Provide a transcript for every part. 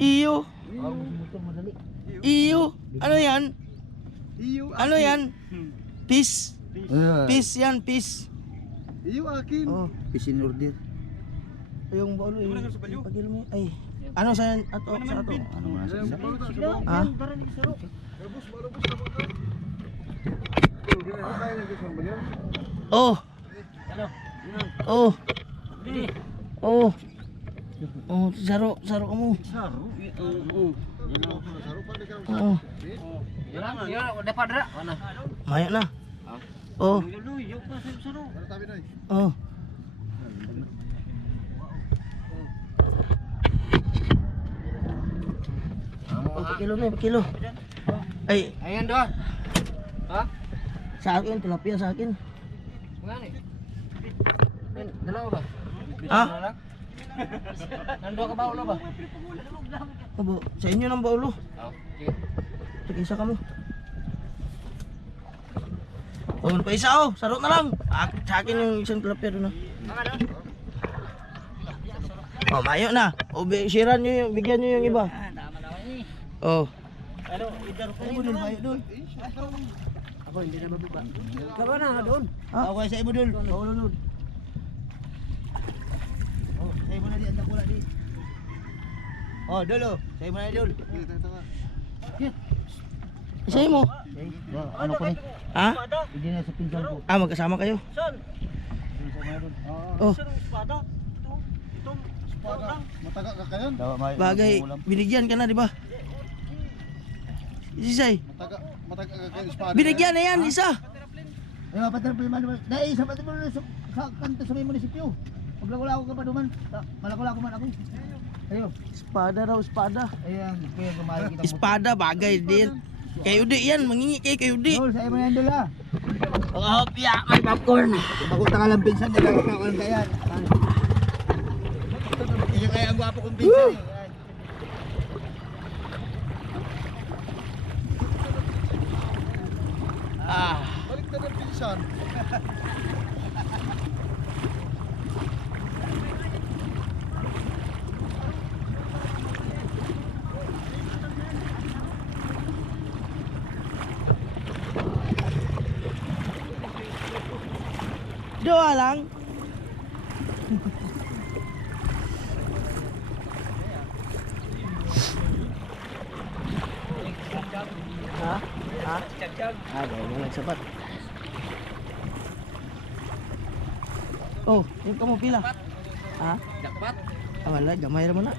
Iyo. Iyo. Ano yan? Iyo Ano yan? Peace. Peace yan, peace. Iyo akin. Oh, Pisin order. yung baulo eh. Pagilo mo. Ay. Ano sa ato sa ato? Ano ta, subaw. Ha? Na. Oh, ano? Oh. Oh. Oh. Oh, saro, saro ka mo. Saro. Oo. Yan ako. Saro pa, di ka Oo. Yan, yan, dapat. Ano? Maya na. Oh. Saro. Ano tabi na eh? Oh. Oh, pakilo na, pakilo. Ay, Ayan doon. Ha? sa akin, tilapia sa akin. Mga ni. Yan, Dalawa ba? Ha? Nandua ka ba ulo ba? Abo, sa inyo ng baulo. Okay. Tig-isa ka mo. Oh, pa isa oh, saro na lang. Ak sa akin yung isang tilapia doon. ah. Oh, mayo na. O, siran nyo yung, bigyan nyo yung iba. Oh. Ano, idar ko Ibo dun, mayo dun. Ako hindi na mababa. Kaba na doon. Okay, sa ibo dun. Baulo dun. Oh, sa ibo na di, ang pula di. Oh, dulo. Sa ibo na di, dul. Hindi, tayo tawa. Sa mo. Ano ko ni? Ha? Hindi na sa pinsan ko. Ah, magkasama kayo. Oh, Para, Mataga ka kayan? bagay, binigyan ka na, di ba? Isisay, Mataga, mataga ka kayan espada. binigyan na yan, isa. Ay, mapatar pa naman. Dahil sa pati mo sa, kanto sa may munisipyo. Maglawala ako ka pa duman. Malakula ko man ako. Ayo. Espada raw, espada. Ayan, kuya gumali kita. Espada, bagay din. Kayo di yan, mangingi kayo, kayo di. Dol, sa iyo man yan dol ha. Oh, piya, may popcorn. Bago ka lang pinsan, dala ka kaya. Iyo kaya ang gwapo kong pinsan. eh. Ah, Balik na ng pinsan. doa lang. ha? Ha? Ah, bawa lang sapat. Oh, yung ka mo pila. Ha? Jackpot? Ah, wala, gamay naman na.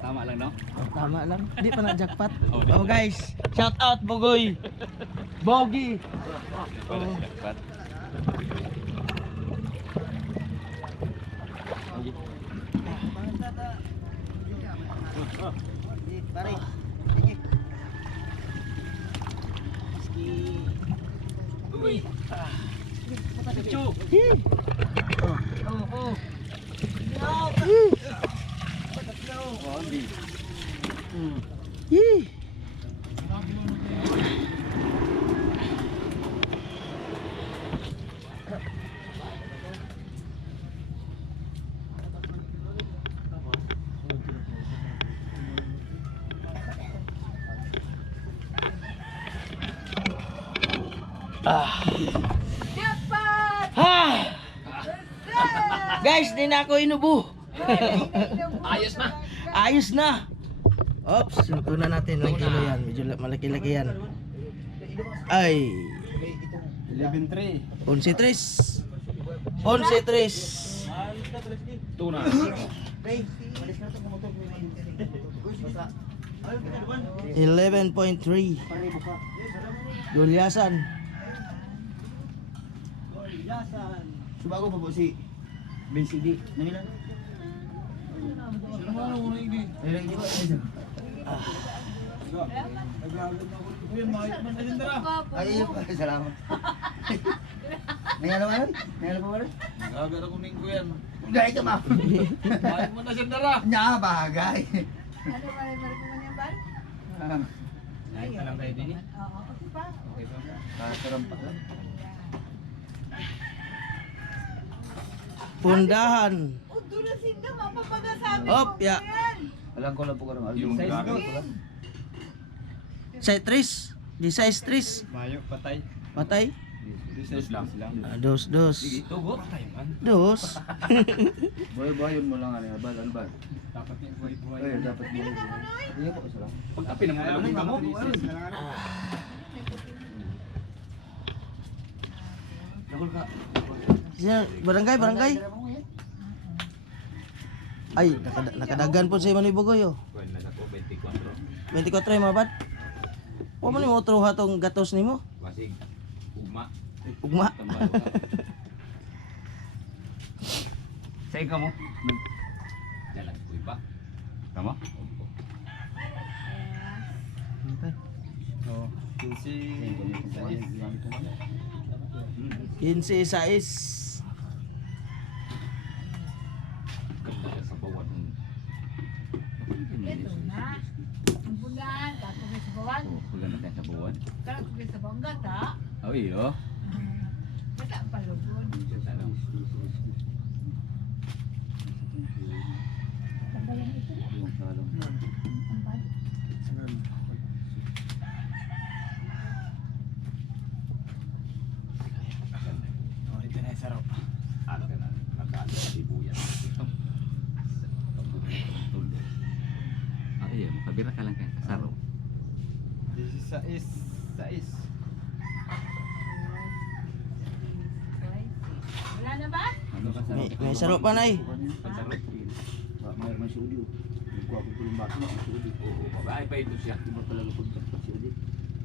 Tama lang no? Oh, tama lang. Di pa na jackpot. Oh, guys, shout out Bogoy. Bogi. Oh. Pare. Hii. Oh, oh. Hii. Ah. Ah. Guys, di na ako inubo. Ayos na. Ayos na. Ops, suntunan natin. Ilang kilo yan. Medyo la- malaki-laki yan. Ay. 11-3. 11-3. 11-3. Tuna. 11.3. Dulyasan. Subago pa po si BCD. Nangilan? Sino mo ang ini? Ay, hindi ko. Ay, pa. Salamat. Nangilan ba yun? Nangilan pa ba yun? Nagagara ko ning kuyan. Gaya ka ma. Ay mo na sendara. Nya bagay. Ano ba yung marikuman yan ba? Ah, Ay, alam kayo din. Oo, okay pa. Kasarampa lang. Pundahan. O, dulo sinda, mapapagasabi Op, mo ya. Alam ko lang po karon. Yung Size gagawin. ko lang. Sa tris. Di size tris. Mayo, patay. Patay. Dos lang. Ah, dos, dos. Tugo. Patay man. Dos. Boy-boyon mo lang ano, bal ano bal. Dapat yung buhay-buhay. Eh, dapat mo. Iya po isa lang. Pagkapi na muna lang mo. Nakul ka. Sino? Barangay, barangay. Ay, nakadagan po sa Manoy Bugoy oh. 24. 24 yung mga bad. Wa man mo otro hatong gatos nimo? Basig. Ugma. Ugma. Say ka mo. Dalag po iba. Tama? Antay. So, 15 15 16 16 ko sa bangga ta. Oh, iyo. Basta palubon. Oh, na sarap. Ano ka. Ah, lang kaya kasaro. Sais, sais. Wala na ba? Ano May, may sarap pa nay. May may. Ko ako tulong ba ko ang studio. Oo, pa ito siya. Di ba talaga pag sa studio?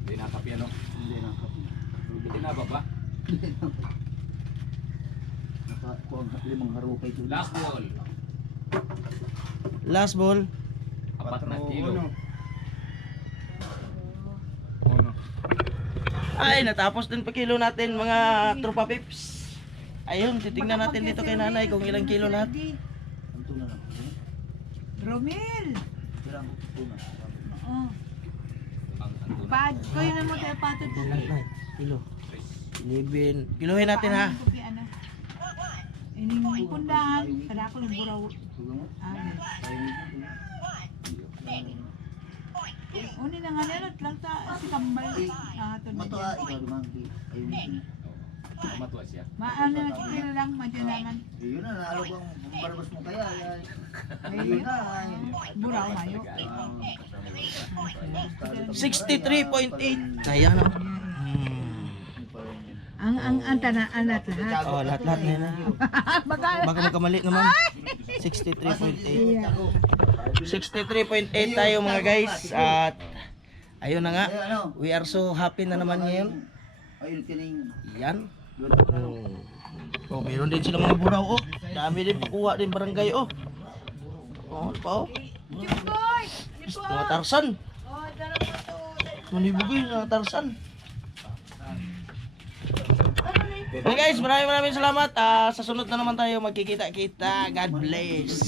Hindi na ka. Hindi na ba ba? Naka ko ang limang haro kay. Last ball. Last ball. Apat na kilo. Uno. Ay, natapos din pa kilo natin mga tropa pips. Ayun, titingnan natin dito kay nanay kung ilang kilo lahat. Anto na lang. Romel! Ko. Oo. Ang ang Pad, ko yun mo tayo patod. Nay? Kilo. 11. Kilohin natin ha. Ko ano? Ining pundahan, kada ko ng buraw. Mo. Ah, Uni na nga nilot lang ta si Kambal. Ah, to na Mato dyan. ah, ikaw naman. Ayun. Matuwa siya. Maano na kilo lang, madyalangan. Yun na, naalo bang barbas mo kaya? Ayun na. ay. Buraw mayo. Ah, 63.8. Ayan oh. Hmm. Ang ang ang tana alat lahat. Oh, lahat-lahat na yun. ah. Baka Baka magkamali naman. 63.8. 63.8 tayo mga guys. At ayun na nga. Ano? We are so happy na naman ngayon. Yan. Oh, meron din sila mga buraw oh. Dami din pakuha din barangay oh. Oh, pa oh. Mga tarsan. Manibugay na tarsan. Okay guys, maraming maraming salamat. Ah, sa sunod na naman tayo magkikita-kita. God bless.